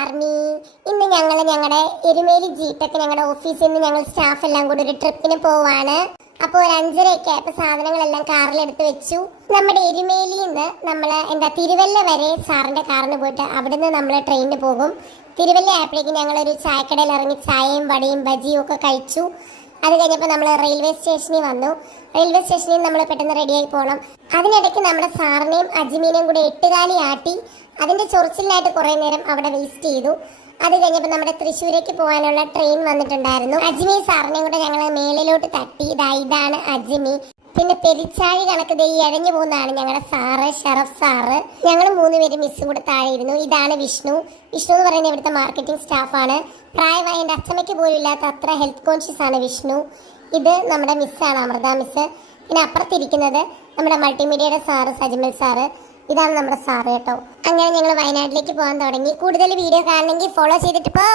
Army. ഇന്ന് ഞങ്ങളുടെ എരുമേലി ജീപ്പൊക്കെ ഞങ്ങളുടെ ഓഫീസിൽ നിന്ന് ഞങ്ങൾ സ്റ്റാഫ് എല്ലാം കൂടി ഒരു ട്രിപ്പിന് പോവാണ്. അപ്പോൾ ഒരു 5:30 ആയപ്പോൾ സാധനങ്ങളെല്ലാം കാറിലെടുത്ത് വെച്ചു. നമ്മുടെ എരുമേലിയിൽ നിന്ന് നമ്മൾ തിരുവല്ല വരെ സാറിന്റെ കാറിന് പോയിട്ട് അവിടുന്ന് നമ്മൾ ട്രെയിനിന് പോകും. തിരുവല്ല ആയപ്പോഴേക്കും ഞങ്ങളൊരു ചായക്കടയിൽ ഇറങ്ങി ചായയും വടയും ബജിയും ഒക്കെ കഴിച്ചു. അത് കഴിഞ്ഞപ്പോൾ നമ്മൾ റെയിൽവേ സ്റ്റേഷനിൽ വന്നു. റെയിൽവേ സ്റ്റേഷനിൽ നമ്മൾ പെട്ടെന്ന് റെഡിയായി പോകണം. അതിനിടയ്ക്ക് നമ്മുടെ സാറിനെയും അജ്മീനെയും കൂടെ 8 കാലി ആട്ടി അതിൻ്റെ ചൊറിച്ചിലായിട്ട് കുറേ നേരം അവിടെ വേസ്റ്റ് ചെയ്തു. അത് കഴിഞ്ഞപ്പോൾ നമ്മുടെ തൃശ്ശൂരേക്ക് പോകാനുള്ള ട്രെയിൻ വന്നിട്ടുണ്ടായിരുന്നു. അജ്മീർ സാറിനെയും കൂടെ ഞങ്ങൾ മേളിലോട്ട് തട്ടി. ഇതാണ് അജ്മി. പിന്നെ പെരിച്ചാഴി കണക്ക് ഈ ഇഴഞ്ഞു പോകുന്നതാണ് ഞങ്ങളുടെ സാറ് ഷറഫ് സാറ്. ഞങ്ങൾ 3 പേര് മിസ്സും കൂടെ താഴെ ഇരുന്നു. ഇതാണ് വിഷ്ണു. വിഷ്ണു എന്ന് പറയുന്നത് ഇവിടുത്തെ മാർക്കറ്റിംഗ് സ്റ്റാഫാണ്. പ്രായമായ എൻ്റെ അച്ഛമ്മയ്ക്ക് പോലും ഇല്ലാത്ത അത്ര ഹെൽത്ത് കോൺഷ്യസ് ആണ് വിഷ്ണു. ഇത് നമ്മുടെ മിസ്സാണ് അമൃത മിസ്സ്. പിന്നെ അപ്പുറത്തിരിക്കുന്നത് നമ്മുടെ മൾട്ടിമീഡിയയുടെ സാറ് സജ്മൽ സാറ്. ഇതാണ് നമ്മുടെ സാറ് കേട്ടോ. അങ്ങനെ ഞങ്ങൾ വയനാട്ടിലേക്ക് പോകാൻ തുടങ്ങി. കൂടുതൽ വീഡിയോ കാണണമെങ്കിൽ ഫോളോ ചെയ്തിട്ട് പോ.